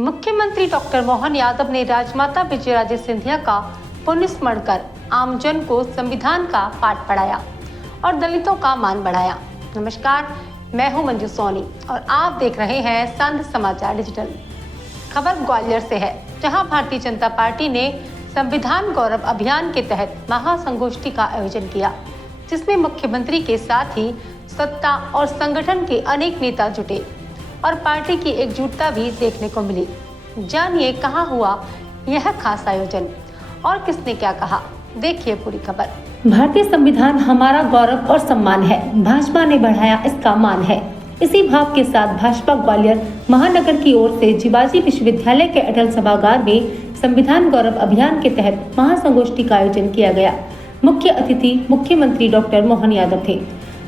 मुख्यमंत्री डॉक्टर मोहन यादव ने राजमाता विजयाराजे सिंधिया का पुण्य स्मरण कर आमजन को संविधान का पाठ पढ़ाया और दलितों का मान बढ़ाया। नमस्कार, मैं हूं मंजू सोनी और आप देख रहे हैं संध समाचार डिजिटल। खबर ग्वालियर से है, जहां भारतीय जनता पार्टी ने संविधान गौरव अभियान के तहत महासंगोष्ठी का आयोजन किया, जिसमें मुख्यमंत्री के साथ ही सत्ता और संगठन के अनेक नेता जुटे और पार्टी की एकजुटता भी देखने को मिली। जानिए कहां हुआ यह खास आयोजन और किसने क्या कहा, देखिए पूरी खबर। भारतीय संविधान हमारा गौरव और सम्मान है, भाजपा ने बढ़ाया इसका मान है। इसी भाव के साथ भाजपा ग्वालियर महानगर की ओर से जीवाजी विश्वविद्यालय के अटल सभागार में संविधान गौरव अभियान के तहत महासंगोष्ठी का आयोजन किया गया। मुख्य अतिथि मुख्यमंत्री डॉक्टर मोहन यादव थे।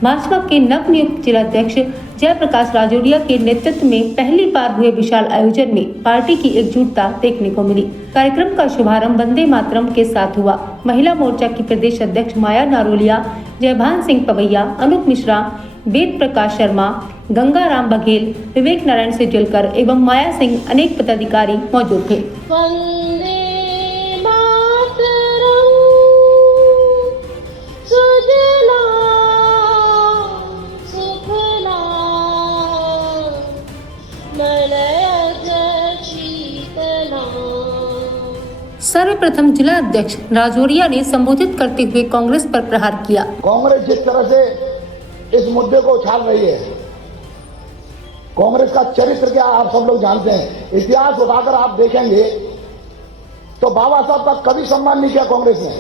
भाजपा के नवनियुक्त जिलाध्यक्ष जयप्रकाश राजौरिया के नेतृत्व में पहली बार हुए विशाल आयोजन में पार्टी की एकजुटता देखने को मिली। कार्यक्रम का शुभारंभ वंदे मातरम के साथ हुआ। महिला मोर्चा की प्रदेश अध्यक्ष माया नारोलिया, जयभान सिंह पवैया, अनूप मिश्रा, वेद प्रकाश शर्मा, गंगा राम बघेल, विवेक नारायण सेजलकर एवं माया सिंह अनेक पदाधिकारी मौजूद थे। सर्वप्रथम जिला अध्यक्ष राजौरिया ने संबोधित करते हुए कांग्रेस पर प्रहार किया। कांग्रेस जिस तरह से इस मुद्दे को उछाल रही है, कांग्रेस का चरित्र क्या आप सब लोग जानते हैं। इतिहास उठाकर आप देखेंगे तो बाबा साहब का कभी सम्मान नहीं किया कांग्रेस ने,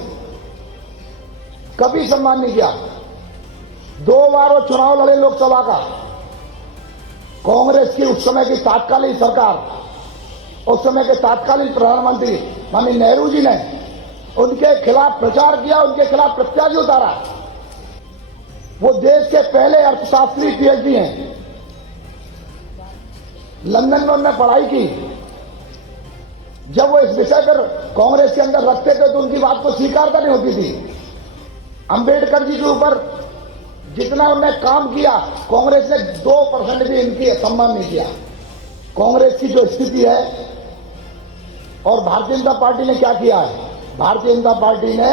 कभी सम्मान नहीं किया। 2 बार वो चुनाव लड़े लोकसभा का। कांग्रेस की उस समय की तात्कालिक सरकार, उस समय के तात्कालिक प्रधानमंत्री माननीय नेहरू जी ने उनके खिलाफ प्रचार किया, उनके खिलाफ प्रत्याशी उतारा। वो देश के पहले अर्थशास्त्री पीएचडी हैं, लंदन में उन्होंने पढ़ाई की। जब वो इस विषय पर कांग्रेस के अंदर रखते थे तो उनकी बात को स्वीकारता नहीं होती थी। अंबेडकर जी के ऊपर जितना उन्होंने काम किया, कांग्रेस ने 2% भी इनकी सम्मान नहीं किया। कांग्रेस की जो स्थिति है और भारतीय जनता पार्टी ने क्या किया है, भारतीय जनता पार्टी ने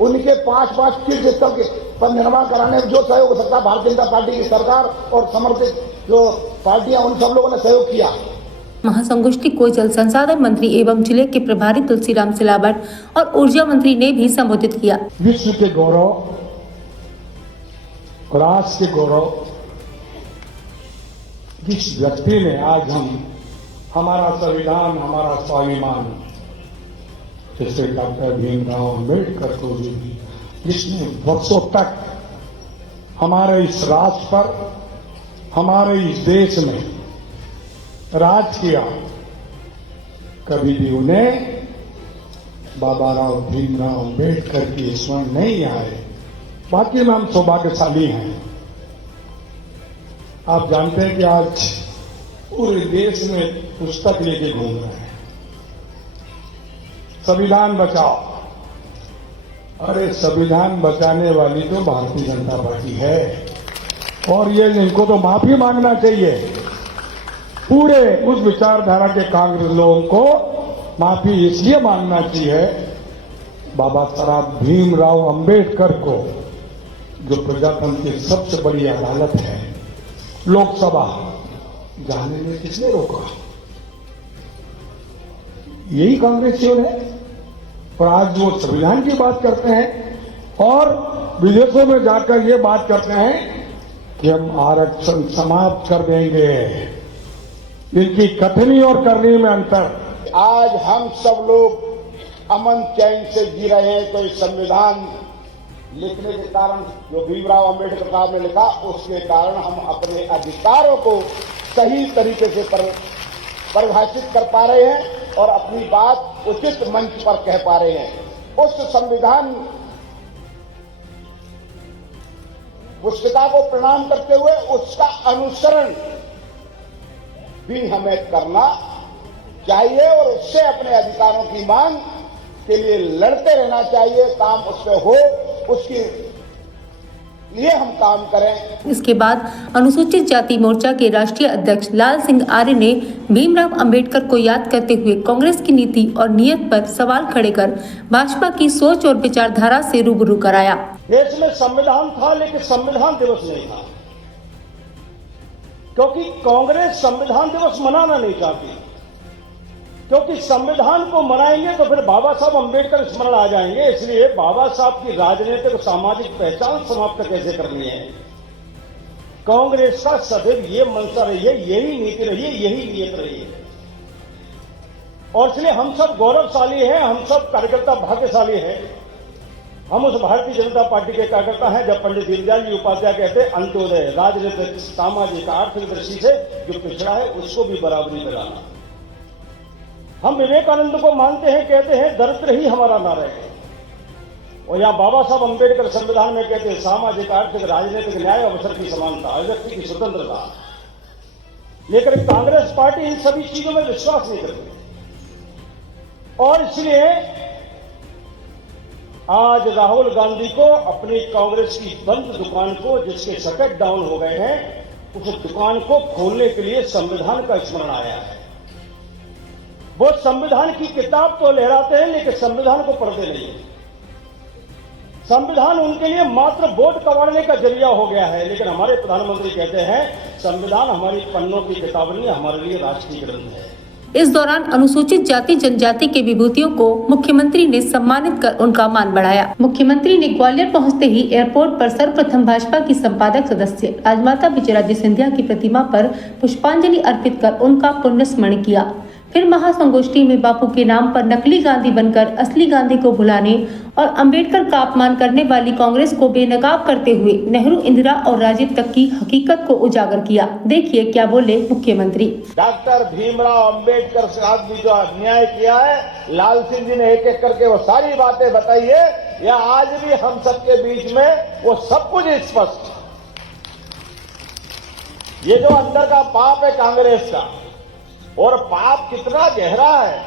उनके 5 तीर्थ स्थल के पर निर्माण कराने में जो सहयोग हो सकता है, भारतीय जनता पार्टी की सरकार और समर्थित जो पार्टियां उन सब लोगों ने सहयोग किया। महासंगोष्ठी को जल संसाधन मंत्री एवं जिले के प्रभारी तुलसीराम सिलावट और ऊर्जा मंत्री ने भी संबोधित किया। विश्व के गौरव, राष्ट्र के गौरव जिस व्यक्ति ने आज हमारा संविधान, हमारा स्वाभिमान, जैसे डॉक्टर भीमराव अम्बेडकर को भी, जिसने वर्षों तक हमारे इस राष्ट्र पर, हमारे इस देश में राज किया, कभी भी उन्हें बाबा राव भीमराव अम्बेडकर की स्मरण नहीं आए। बाकी में हम सौभाग्यशाली हैं। आप जानते हैं कि आज पूरे देश में पुस्तक लेके घूम रहे हैं, संविधान बचाओ। अरे संविधान बचाने वाली तो भारतीय जनता पार्टी है और ये इनको तो माफी मांगना चाहिए। पूरे उस विचारधारा के कांग्रेस लोगों को माफी इसलिए मांगना चाहिए, बाबा साहब भीमराव अम्बेडकर को, जो प्रजातंत्र की सबसे बड़ी अदालत है, लोकसभा जाने में किसने रोका? यही कांग्रेसियों ने। और आज जो संविधान की बात करते हैं और विदेशों में जाकर ये बात करते हैं कि हम आरक्षण समाप्त कर देंगे, इनकी कथनी और करनी में अंतर। आज हम सब लोग अमन चैन से जी रहे हैं तो इस संविधान लिखने के कारण, जो भीमराव अम्बेडकर साहब ने लिखा, उसके कारण हम अपने अधिकारों को सही तरीके से परिभाषित कर पा रहे हैं और अपनी बात उचित मंच पर कह पा रहे हैं। उस संविधान पुस्तिका को प्रणाम करते हुए उसका अनुसरण भी हमें करना चाहिए और उससे अपने अधिकारों की मांग के लिए लड़ते रहना चाहिए। काम उससे हो, उसकी लिए हम काम करें। इसके बाद अनुसूचित जाति मोर्चा के राष्ट्रीय अध्यक्ष लाल सिंह आर्य ने भीमराव अंबेडकर को याद करते हुए कांग्रेस की नीति और नीयत पर सवाल खड़े कर भाजपा की सोच और विचारधारा से रूबरू कराया। देश में संविधान था लेकिन संविधान दिवस नहीं था, क्योंकि कांग्रेस संविधान दिवस मनाना नहीं चाहती, क्योंकि संविधान को मनाएंगे तो फिर बाबा साहब अंबेडकर स्मरण आ जाएंगे। इसलिए बाबा साहब की राजनीतिक और सामाजिक पहचान समाप्त कैसे करनी है, कांग्रेस का सदैव ये मंशा रही है, यही नीति रही है, यही नीयत रही है। और इसलिए हम सब गौरवशाली हैं, हम सब कार्यकर्ता भाग्यशाली हैं। हम उस भारतीय जनता पार्टी के कार्यकर्ता हैं जब पंडित दीनदयाल जी उपाध्याय कहते अंत्योदय, राजनीतिक सामाजिक आर्थिक दृष्टि से जो पिछड़ा है उसको भी बराबरी में लाना। हम विवेकानंद को मानते हैं, कहते हैं दरिद्र ही हमारा नारा है। और यहाँ बाबा साहब अंबेडकर संविधान में कहते हैं सामाजिक आर्थिक राजनीतिक न्याय अवसर की समानता, अभिव्यक्ति की स्वतंत्रता। लेकिन कांग्रेस पार्टी इन सभी चीजों में विश्वास नहीं करती और इसलिए आज राहुल गांधी को अपनी कांग्रेस की बंद दुकान को, जिसके शटर डाउन हो गए हैं, उस दुकान को खोलने के लिए संविधान का स्मरण आया है। वो संविधान की किताब तो लहराते हैं लेकिन संविधान को पढ़ते नहीं है। संविधान उनके लिए मात्र वोट कमाने का जरिया हो गया है। लेकिन हमारे प्रधानमंत्री कहते हैं संविधान हमारी पन्नों की किताब नहीं, हमारे लिए राष्ट्रीय ग्रंथ है। इस दौरान अनुसूचित जाति जनजाति के विभूतियों को मुख्यमंत्री ने सम्मानित कर उनका मान बढ़ाया। मुख्यमंत्री ने ग्वालियर पहुंचते ही एयरपोर्ट पर सर्वप्रथम भाजपा की संपादक सदस्य राजमाता विजयराजे सिंधिया की प्रतिमा पर पुष्पांजलि अर्पित कर उनका पुण्य स्मरण किया। फिर महासंगोष्ठी में बापू के नाम पर नकली गांधी बनकर असली गांधी को भुलाने और अंबेडकर का अपमान करने वाली कांग्रेस को बेनकाब करते हुए नेहरू, इंदिरा और राजीव तक की हकीकत को उजागर किया। देखिए क्या बोले मुख्यमंत्री। डॉक्टर भीमराव अंबेडकर से आज भी जो अन्याय किया है, लाल सिंह जी ने एक एक करके वो सारी बातें बताई है। या आज भी हम सबके बीच में वो सब कुछ स्पष्ट। ये जो अंदर का पाप है कांग्रेस का, और पाप कितना गहरा है।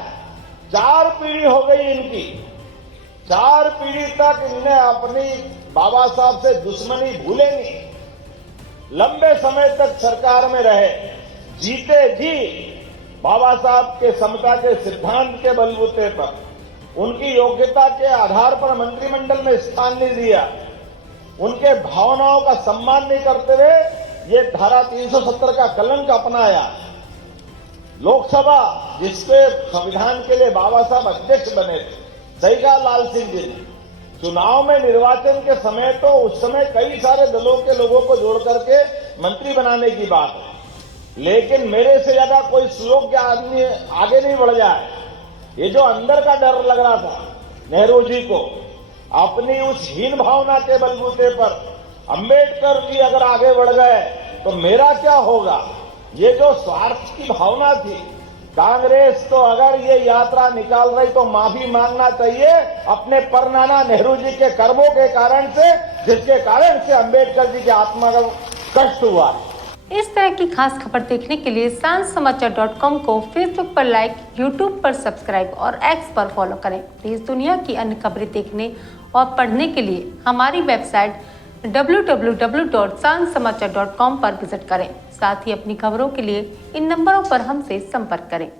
4 पीढ़ी हो गई इनकी, 4 पीढ़ी तक इनने अपनी बाबा साहब से दुश्मनी भूले नहीं। लंबे समय तक सरकार में रहे, जीते जी बाबा साहब के समता के सिद्धांत के बलबूते पर, उनकी योग्यता के आधार पर मंत्रिमंडल में स्थान नहीं दिया, उनके भावनाओं का सम्मान नहीं करते हुए ये धारा 370 का कलंक अपनाया। लोकसभा जिसके संविधान के लिए बाबा साहब अध्यक्ष बने थे, सही कहा लाल सिंह जी ने, चुनाव में निर्वाचन के समय तो उस समय कई सारे दलों के लोगों को जोड़ करके मंत्री बनाने की बात है, लेकिन मेरे से ज्यादा कोई सुयोग्य आदमी आगे नहीं बढ़ जाए। ये जो अंदर का डर लग रहा था नेहरू जी को, अपनी उस हीन भावना के बलबूते पर अंबेडकर जी अगर आगे बढ़ गए तो मेरा क्या होगा, ये जो स्वार्थ की भावना थी, कांग्रेस तो अगर ये यात्रा निकाल रही तो माफी मांगना चाहिए अपने परनाना नेहरू जी के कर्मों के कारण से, जिसके कारण से अंबेडकर जी की आत्मा का कष्ट हुआ है। इस तरह की खास खबर देखने के लिए सांसमाचार.com को फेसबुक पर लाइक, यूट्यूब पर सब्सक्राइब और एक्स पर फॉलो करें। देश दुनिया की अन्य खबरें देखने और पढ़ने के लिए हमारी वेबसाइट www.सांसमाचार.com पर विजिट करें। साथ ही अपनी खबरों के लिए इन नंबरों पर हमसे संपर्क करें।